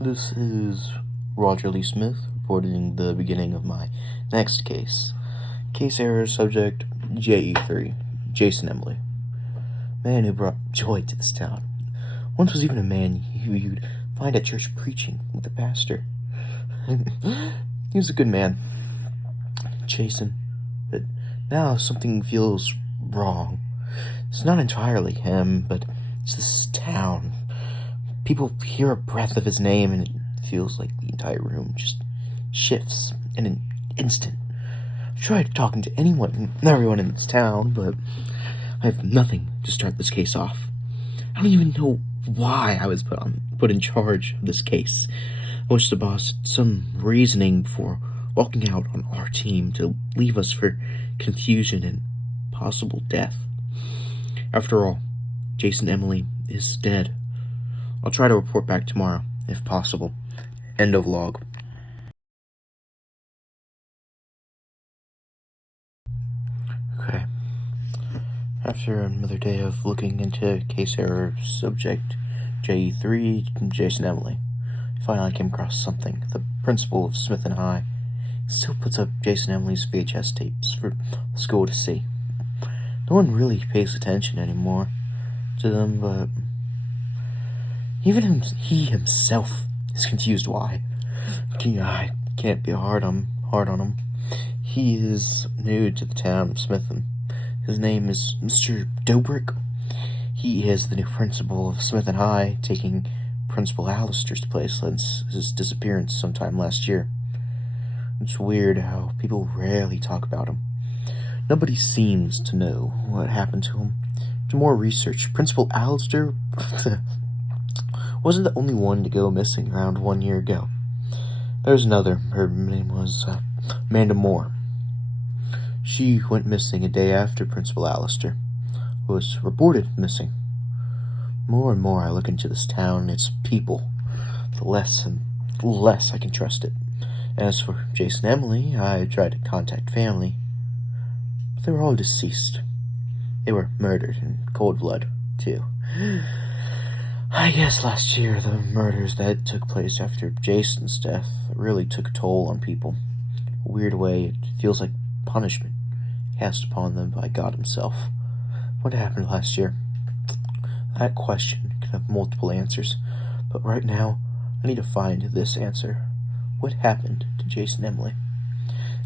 This is Roger Lee Smith reporting the beginning of my next case. Case error subject JE3, Jason Emily. Man who brought joy to this town. Once was even a man who you'd find at church preaching with the pastor. He was a good man, Jason, but now something feels wrong. It's not entirely him, but it's this town. People hear a breath of his name and it feels like the entire room just shifts in an instant. I've tried talking to anyone and everyone in this town, but I have nothing to start this case off. I don't even know why I was put in charge of this case. I wish the boss had some reasoning before walking out on our team to leave us for confusion and possible death. After all, Jason Emily is dead. I'll try to report back tomorrow, if possible. End of log. Okay. After another day of looking into case error subject J3, Jason Emily, I finally came across something. The principal of Smithon High still puts up Jason Emily's VHS tapes for the school to see. No one really pays attention anymore to them, but even he himself is confused why. I can't be hard on him. He is new to the town of Smithon. His name is Mr. Dobrik. He is the new principal of Smithon High, taking Principal Alistair's place since his disappearance sometime last year. It's weird how people rarely talk about him. Nobody seems to know what happened to him. To more research, Principal Alistair wasn't the only one to go missing around 1 year ago. There's another. Her name was Amanda Moore. She went missing a day after Principal Alistair was reported missing. More and more I look into this town and its people, the less and less I can trust it. As for Jason Emily, I tried to contact family, but they were all deceased. They were murdered in cold blood, too. I guess last year, the murders that took place after Jason's death really took a toll on people. In a weird way, it feels like punishment cast upon them by God himself. What happened last year? That question can have multiple answers, but right now, I need to find this answer. What happened to Jason Emily?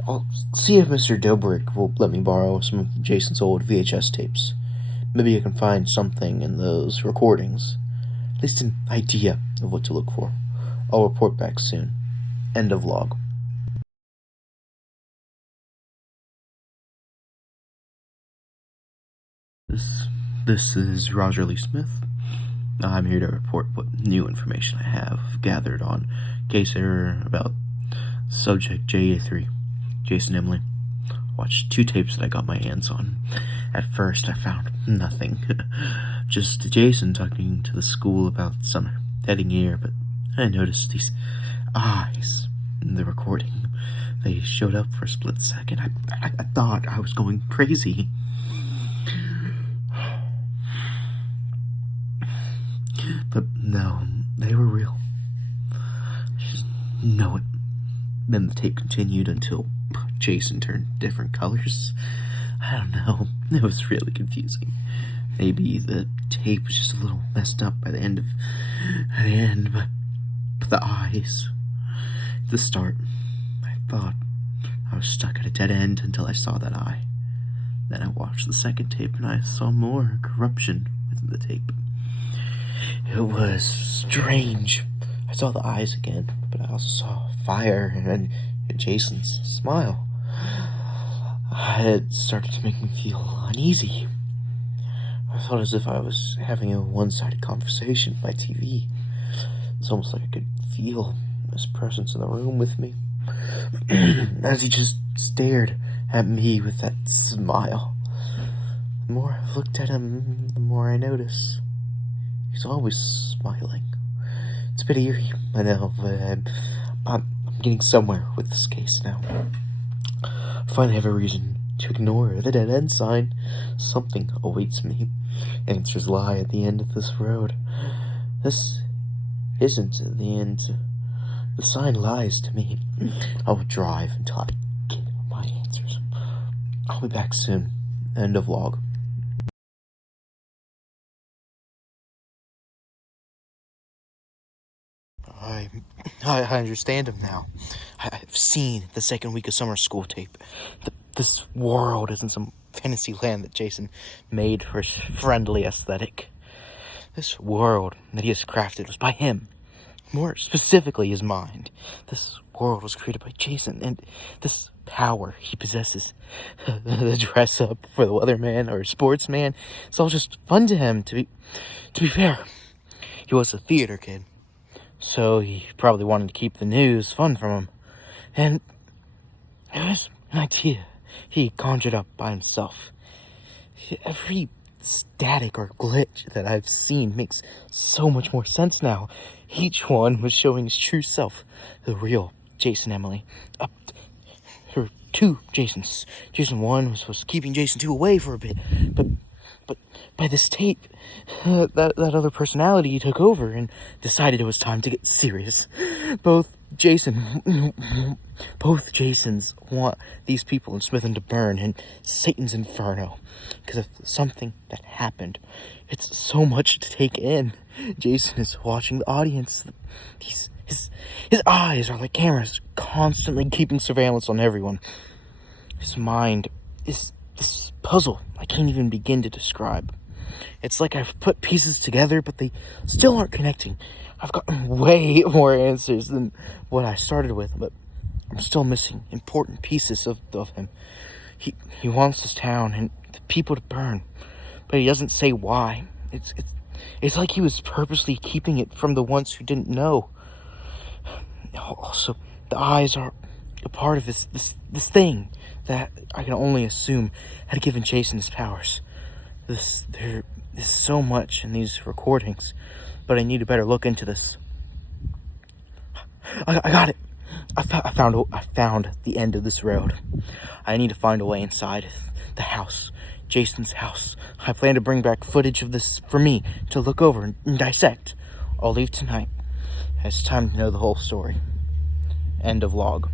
I'll see if Mr. Dobrik will let me borrow some of Jason's old VHS tapes. Maybe I can find something in those recordings. At least an idea of what to look for. I'll report back soon. End of log. This is Roger Lee Smith. I'm here to report what new information I have gathered on case error about subject JA3, Jason Emily. I watched 2 tapes that I got my hands on. At first, I found nothing. Just Jason talking to the school about some heading year, but I noticed these eyes in the recording. They showed up for a split second. I thought I was going crazy. But no, they were real. I just know it. Then the tape continued until Jason turned different colors. I don't know. It was really confusing. Maybe the tape was just a little messed up by the end, but the eyes. At the start, I thought I was stuck at a dead end until I saw that eye. Then I watched the second tape and I saw more corruption within the tape. It was strange. I saw the eyes again, but I also saw fire and Jason's smile. It started to make me feel uneasy. I felt as if I was having a one-sided conversation by TV. It's almost like I could feel his presence in the room with me. As he just stared at me with that smile. The more I looked at him, the more I noticed. He's always smiling. It's a bit eerie, I know, but I'm getting somewhere with this case now. I finally have a reason to ignore the dead end sign. Something awaits me. Answers lie at the end of this road. This isn't the end. The sign lies to me. I will drive until I get my answers. I'll be back soon. End of log. I, I understand him now. I've seen the second week of summer school tape. This world isn't some fantasy land that Jason made for his friendly aesthetic. This world that he has crafted was by him. More specifically, his mind. This world was created by Jason, and this power he possesses, the dress up for the weatherman or sportsman, it's all just fun to him. To be fair, he was a theater kid, so he probably wanted to keep the news fun from him. And it was an idea he conjured up by himself. Every static or glitch that I've seen makes so much more sense now. Each one was showing his true self, the real Jason Emily. There were two Jasons. Jason 1 was keeping Jason 2 away for a bit, but by this tape, that other personality took over and decided it was time to get serious. Both Jasons want these people in Smithon to burn in Satan's inferno because of something that happened. It's so much to take in. Jason is watching the audience. His eyes are like cameras, constantly keeping surveillance on everyone. His mind is this puzzle I can't even begin to describe. It's like I've put pieces together, but they still aren't connecting. I've gotten way more answers than what I started with, but I'm still missing important pieces of him. He wants this town and the people to burn, but he doesn't say why. It's like he was purposely keeping it from the ones who didn't know. Also, the eyes are a part of this thing that I can only assume had given Jason his powers. There is so much in these recordings, but I need a better look into this. I got it. I found the end of this road. I need to find a way inside the house, Jason's house. I plan to bring back footage of this for me to look over and dissect. I'll leave tonight. It's time to know the whole story. End of log.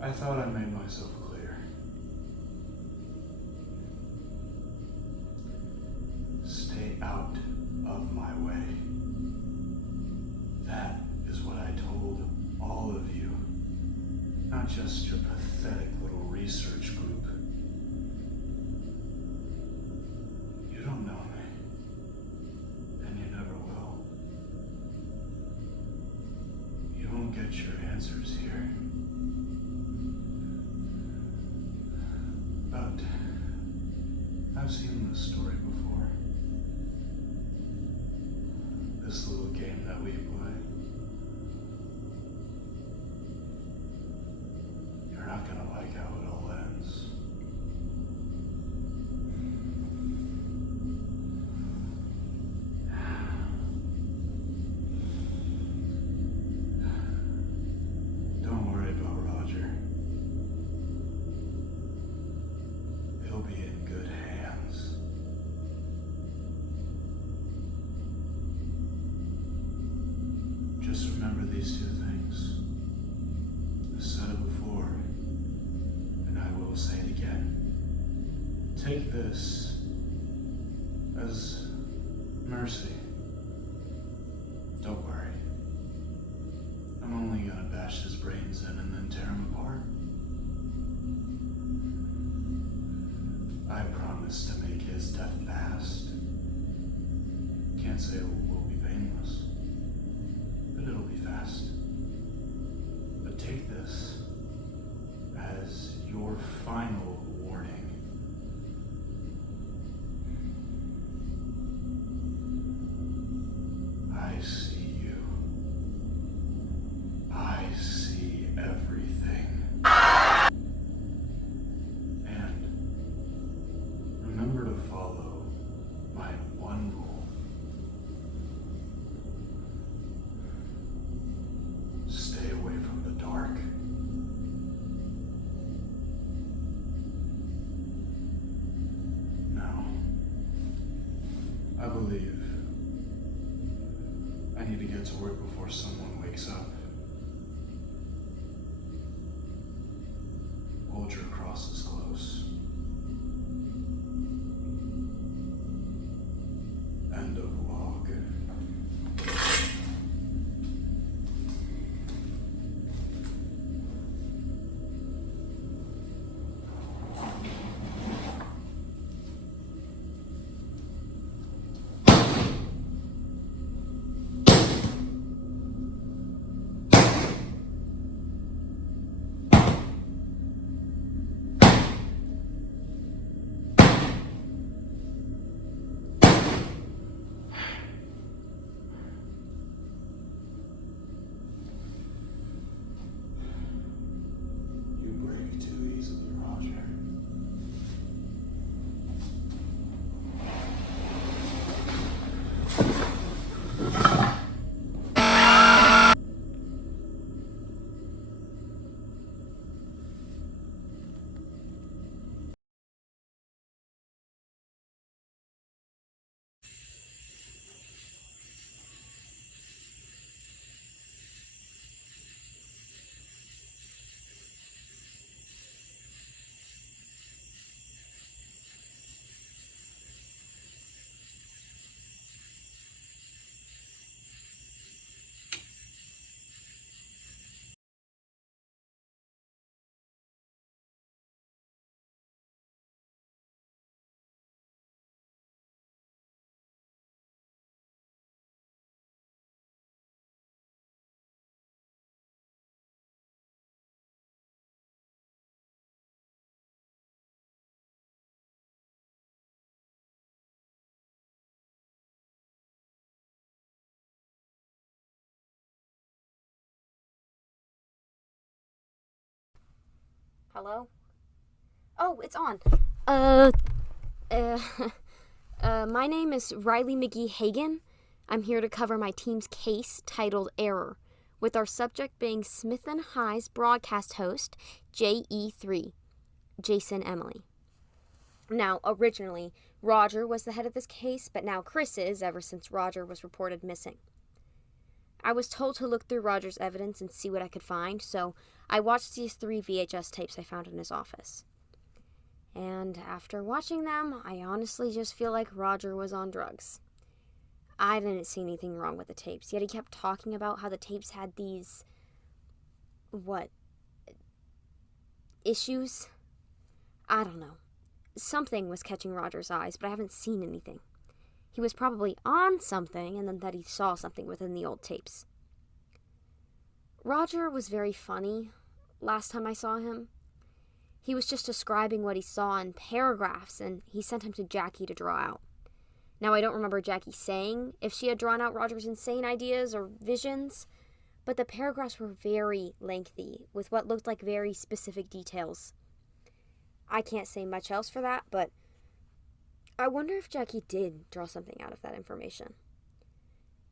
I thought I made myself clear. Stay out of my way. That is what I told all of you, not just your pathetic little research group. You don't know me, and you never will. You won't get your answers here. But I've seen this story before. This little game that we play. You're not gonna like how it all ends. Don't worry about Roger. He'll be in good hands. Just remember these two things. I said it before, and I will say it again. Take this as mercy. Don't worry. I'm only gonna bash his brains in and then tear him apart. I promise to make his death fast. Can't say it will be painless, but it'll be fast. But take this as your final warning. I see you. I see everything. And remember to follow my one rule. Stay away from the dark. Now, I believe I need to get to work before someone wakes up. Hold your crosses close. End of log. You break too easily, Roger. Hello? Oh, it's on. My name is Riley McGee Hagan. I'm here to cover my team's case titled Error, with our subject being Smithon High's broadcast host, JE3, Jason Emily. Now, originally, Roger was the head of this case, but now Chris is, ever since Roger was reported missing. I was told to look through Roger's evidence and see what I could find, so I watched these 3 VHS tapes I found in his office. And after watching them, I honestly just feel like Roger was on drugs. I didn't see anything wrong with the tapes, yet he kept talking about how the tapes had these... issues? I don't know. Something was catching Roger's eyes, but I haven't seen anything. He was probably on something, and then that he saw something within the old tapes. Roger was very funny last time I saw him. He was just describing what he saw in paragraphs, and he sent him to Jackie to draw out. Now, I don't remember Jackie saying if she had drawn out Roger's insane ideas or visions, but the paragraphs were very lengthy, with what looked like very specific details. I can't say much else for that, but I wonder if Jackie did draw something out of that information.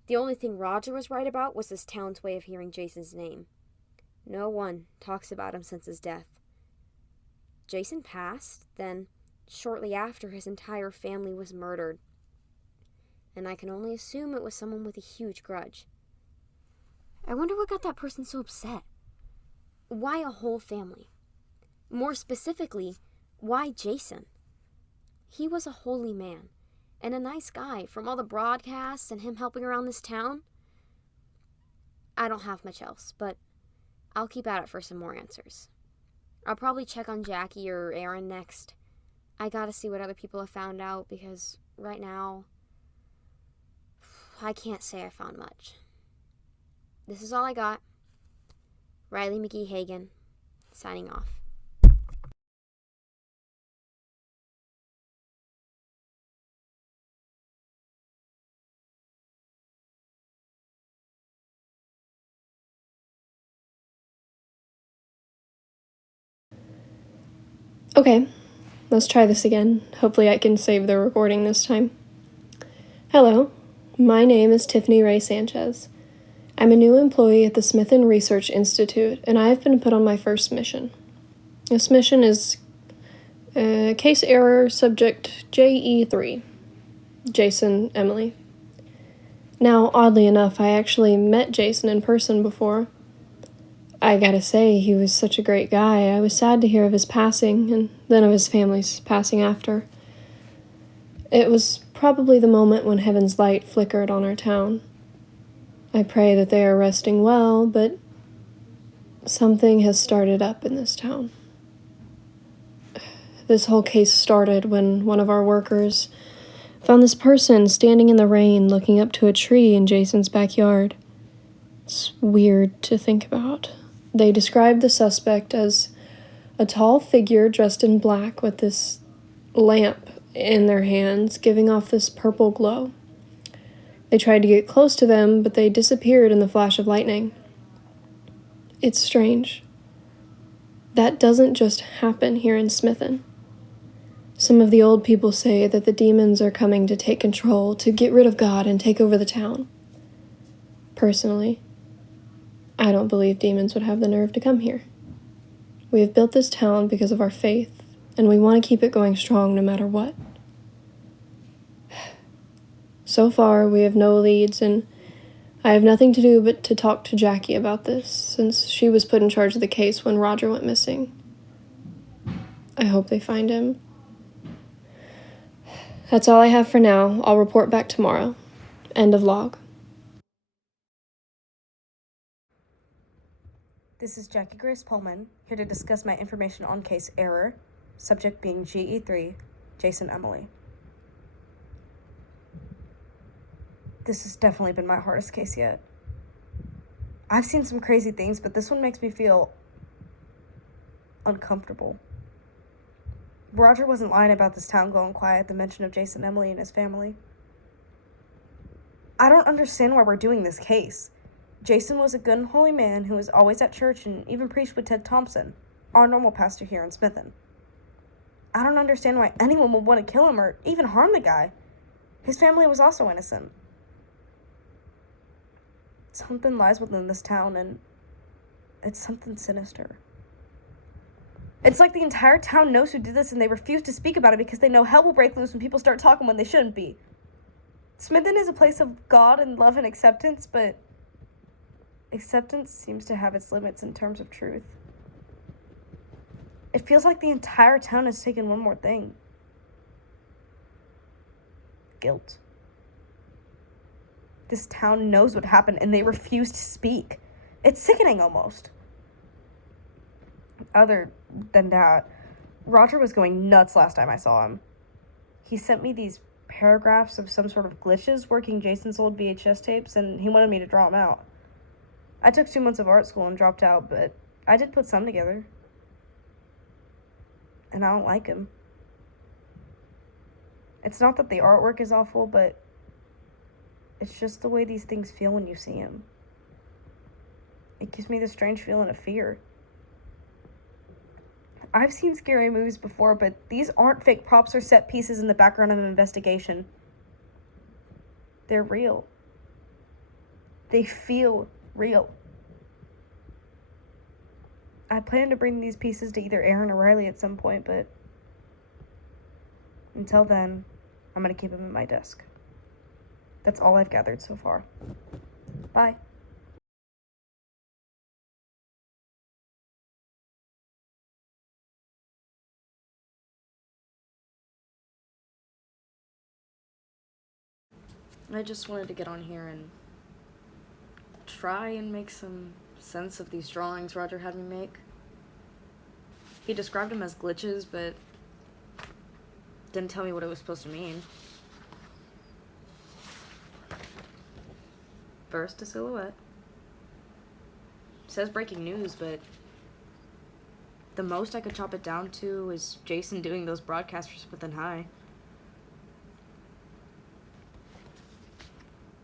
The only thing Roger was right about was this town's way of hearing Jason's name. No one talks about him since his death. Jason passed, then shortly after his entire family was murdered. And I can only assume it was someone with a huge grudge. I wonder what got that person so upset. Why a whole family? More specifically, why Jason? He was a holy man, and a nice guy from all the broadcasts and him helping around this town. I don't have much else, but I'll keep at it for some more answers. I'll probably check on Jackie or Aaron next. I gotta see what other people have found out, because right now, I can't say I found much. This is all I got. Riley McGee Hagan, signing off. Okay, let's try this again. Hopefully I can save the recording this time. Hello, my name is Tiffany Ray Sanchez. I'm a new employee at the Smithon Research Institute, and I have been put on my first mission. This mission is case error subject JE3, Jason Emily. Now, oddly enough, I actually met Jason in person before. I gotta say, he was such a great guy. I was sad to hear of his passing, and then of his family's passing after. It was probably the moment when heaven's light flickered on our town. I pray that they are resting well, but something has started up in this town. This whole case started when one of our workers found this person standing in the rain looking up to a tree in Jason's backyard. It's weird to think about. They described the suspect as a tall figure dressed in black with this lamp in their hands, giving off this purple glow. They tried to get close to them, but they disappeared in the flash of lightning. It's strange. That doesn't just happen here in Smithon. Some of the old people say that the demons are coming to take control, to get rid of God and take over the town. Personally, I don't believe demons would have the nerve to come here. We have built this town because of our faith, and we want to keep it going strong no matter what. So far, we have no leads, and I have nothing to do but to talk to Jackie about this, since she was put in charge of the case when Roger went missing. I hope they find him. That's all I have for now. I'll report back tomorrow. End of log. This is Jackie Grace Pullman, here to discuss my information on case error, subject being GE3, Jason Emily. This has definitely been my hardest case yet. I've seen some crazy things, but this one makes me feel uncomfortable. Roger wasn't lying about this town going quiet at the mention of Jason Emily and his family. I don't understand why we're doing this case. Jason was a good and holy man who was always at church and even preached with Ted Thompson, our normal pastor here in Smithon. I don't understand why anyone would want to kill him or even harm the guy. His family was also innocent. Something lies within this town, and it's something sinister. It's like the entire town knows who did this and they refuse to speak about it because they know hell will break loose when people start talking when they shouldn't be. Smithon is a place of God and love and acceptance, but Acceptance seems to have its limits in terms of truth. It feels like the entire town has taken one more thing. Guilt. This town knows what happened and they refuse to speak. It's sickening almost. Other than that, Roger was going nuts last time I saw him. He sent me these paragraphs of some sort of glitches working Jason's old VHS tapes, and he wanted me to draw them out. I took 2 months of art school and dropped out, but I did put some together. And I don't like him. It's not that the artwork is awful, but it's just the way these things feel when you see him. It gives me this strange feeling of fear. I've seen scary movies before, but these aren't fake props or set pieces in the background of an investigation. They're real. They feel real. I plan to bring these pieces to either Aaron or Riley at some point, but until then, I'm going to keep them in my desk. That's all I've gathered so far. Bye. I just wanted to get on here and try and make some sense of these drawings Roger had me make. He described them as glitches, but didn't tell me what it was supposed to mean. First, a silhouette. It says breaking news, but the most I could chop it down to is Jason doing those broadcasts for Smithon High.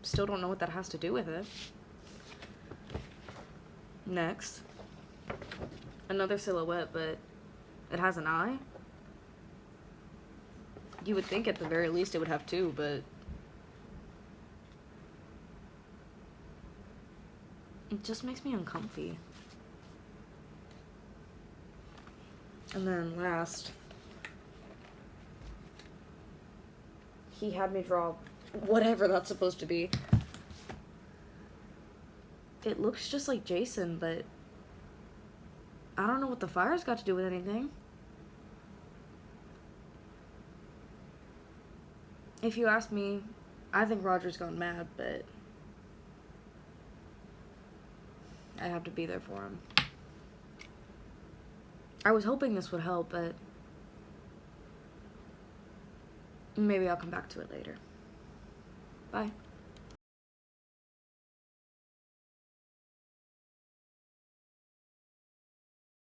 Still don't know what that has to do with it. Next, another silhouette, but it has an eye. You would think at the very least it would have two, but it just makes me uncomfy. And then last, he had me draw whatever that's supposed to be. It looks just like Jason, but I don't know what the fire's got to do with anything. If you ask me, I think Roger's gone mad, but I have to be there for him. I was hoping this would help, but maybe I'll come back to it later. Bye.